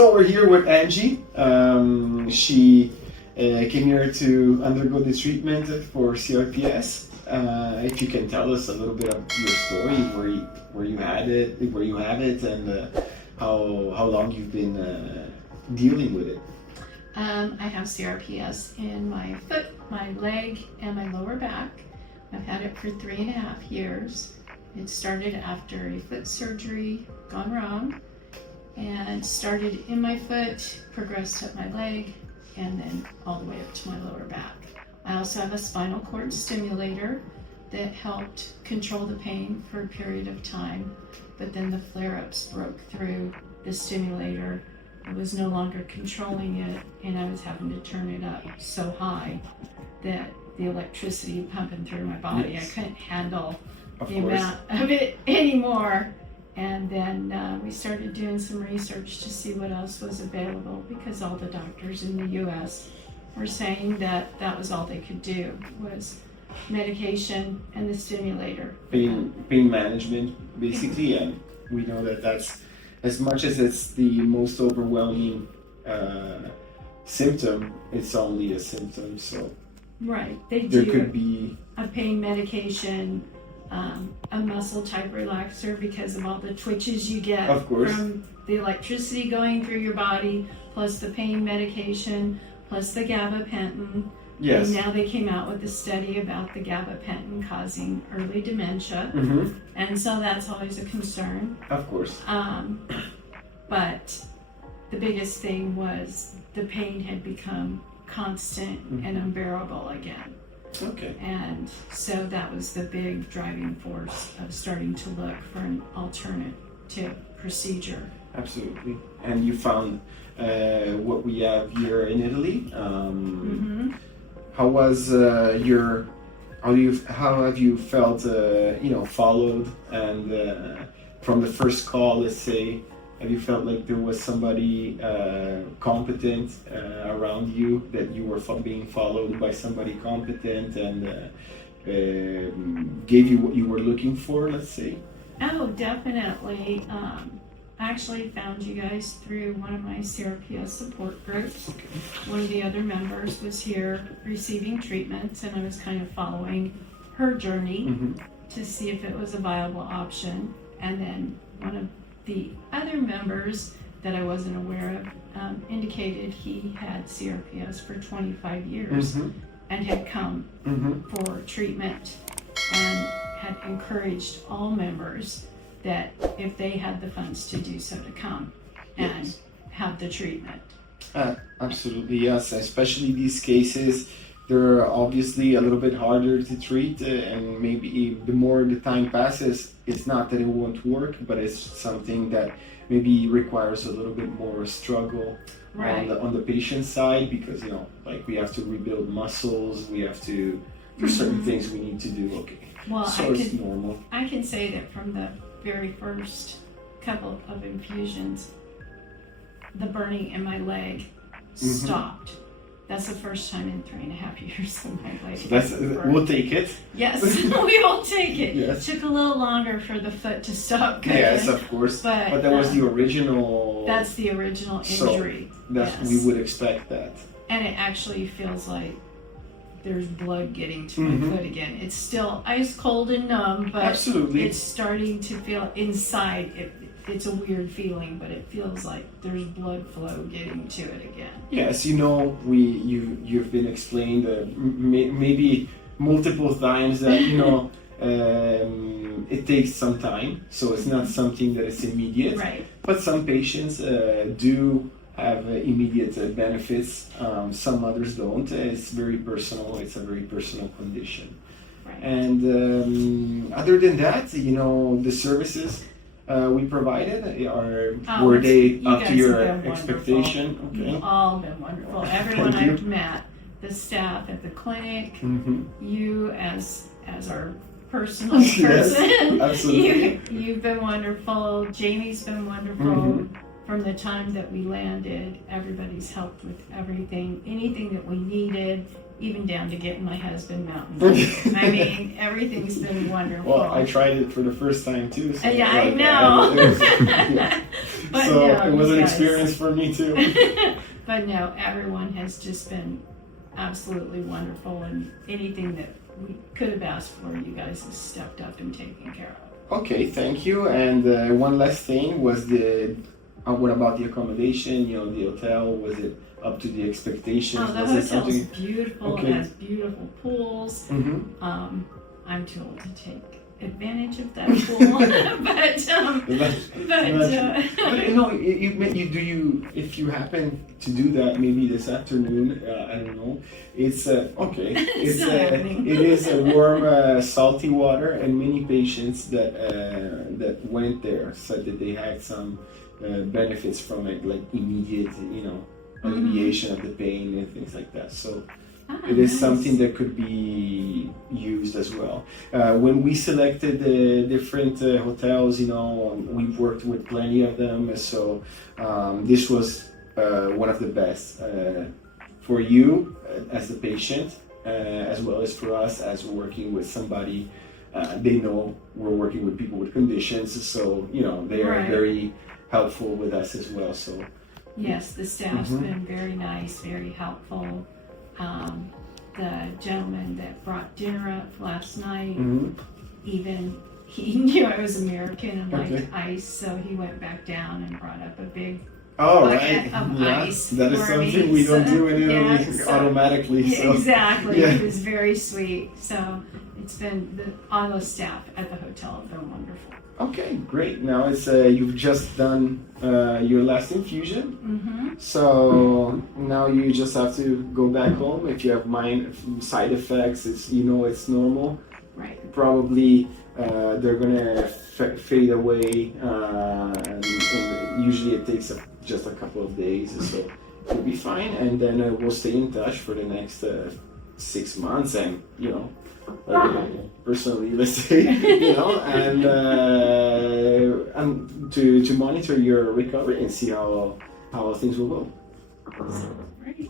So we're here with Angie. She came here to undergo the treatment for CRPS. If you can tell us a little bit of your story, where you have it, and how long you've been dealing with it. I have CRPS in my foot, my leg, and my lower back. I've had it for 3.5 years. It started after a foot surgery gone wrong, and started in my foot, progressed up my leg, and then all the way up to my lower back. I also have a spinal cord stimulator that helped control the pain for a period of time, but then the flare-ups broke through the stimulator. I was no longer controlling it, and I was having to turn it up so high that the electricity pumping through my body, I couldn't handle the amount of it anymore. And then we started doing some research to see what else was available, because all the doctors in the U.S. were saying that that was all they could do, was medication and the stimulator. Pain management, basically, and we know that that's, as much as it's the most overwhelming symptom, it's only a symptom. So right, they there do could be a pain medication, a muscle type relaxer because of all the twitches you get from the electricity going through your body, plus the pain medication, plus the gabapentin. Yes. And now they came out with a study about the gabapentin causing early dementia. And so that's always a concern. Of course. But the biggest thing was the pain had become constant and unbearable again. Okay. And so that was the big driving force of starting to look for an alternative procedure. Absolutely. And you found what we have here in Italy. How was how have you felt followed, and from the first call, let's say, have you felt like there was somebody competent around you, that you were being followed by somebody competent and gave you what you were looking for, let's say? Oh, definitely. I actually found you guys through one of my CRPS support groups. Okay. One of the other members was here receiving treatments, and I was kind of following her journey to see if it was a viable option. And then one of the other members that I wasn't aware of indicated he had CRPS for 25 years and had come for treatment, and had encouraged all members that if they had the funds to do so, to come and have the treatment. Absolutely, yes. Especially these cases, they're obviously a little bit harder to treat, and maybe the more the time passes, it's not that it won't work, but it's something that maybe requires a little bit more struggle on the patient side, because like we have to rebuild muscles, we have to do certain things we need to do. Okay, well, so it's normal. I can say that from the very first couple of infusions, the burning in my leg stopped. That's the first time in 3.5 years that my leg. So we'll take it. Yes, we will take it. Yes. It took a little longer for the foot to stop going. Yes, of course. But that was the original. That's the original injury. So we would expect that. And it actually feels like there's blood getting to my foot again. It's still ice cold and numb, but it's starting to feel inside. It's a weird feeling, but it feels like there's blood flow getting to it again. Yes, you've been explained maybe multiple times that it takes some time, so it's not something that is immediate. Right. But some patients do have immediate benefits. Some others don't. It's very personal. It's a very personal condition. Right. And other than that, the services we provided were they up to your expectation? Wonderful. Okay. You've all been wonderful. Everyone I've met, the staff at the clinic, you as our personal person, yes, absolutely. You've been wonderful. Jamie's been wonderful. From the time that we landed, everybody's helped with everything, anything that we needed, even down to getting my husband mountain. I mean, everything's been wonderful. Well, I tried it for the first time too. So I know. But so no, it was you an guys- experience for me too. But no, everyone has just been absolutely wonderful, and anything that we could have asked for, you guys have stepped up and taken care of. Okay, thank you. And one last thing was what about the accommodation? You know, the hotel, was it up to the expectations? Oh, the was it hotel's something? beautiful. Okay. It has beautiful pools. Mm-hmm. I'm too old to take advantage of that pool, but You know, if you happen to do that, maybe this afternoon, I don't know. It's okay. It's not happening. It is a warm, salty water, and many patients that went there said that they had some benefits from it, like immediate, alleviation of the pain and things like that. So. It is nice. something that could be used as well. When we selected the different hotels, we've worked with plenty of them, so this was one of the best for you as the patient, as well as for us as working with somebody. They know we're working with people with conditions, so they are Right. very helpful with us as well. So Yes, the staff's been very nice, very helpful. The gentleman that brought dinner up last night, even he knew I was American and liked Okay. ice, so he went back down and brought up a big all bucket right, of ice that is for me, something we don't so- do in Italy yeah, so- automatically. So. Exactly. Yeah. He was very sweet. So it's been all the staff at the hotel have been wonderful. Okay, great. Now it's you've just done your last infusion, so now you just have to go back home. If you have side effects, it's normal. Right. Probably they're gonna fade away, and usually it takes just a couple of days, so you'll be fine. And then we'll stay in touch for the next 6 months, and personally, let's say, and to monitor your recovery and see how things will go. Right.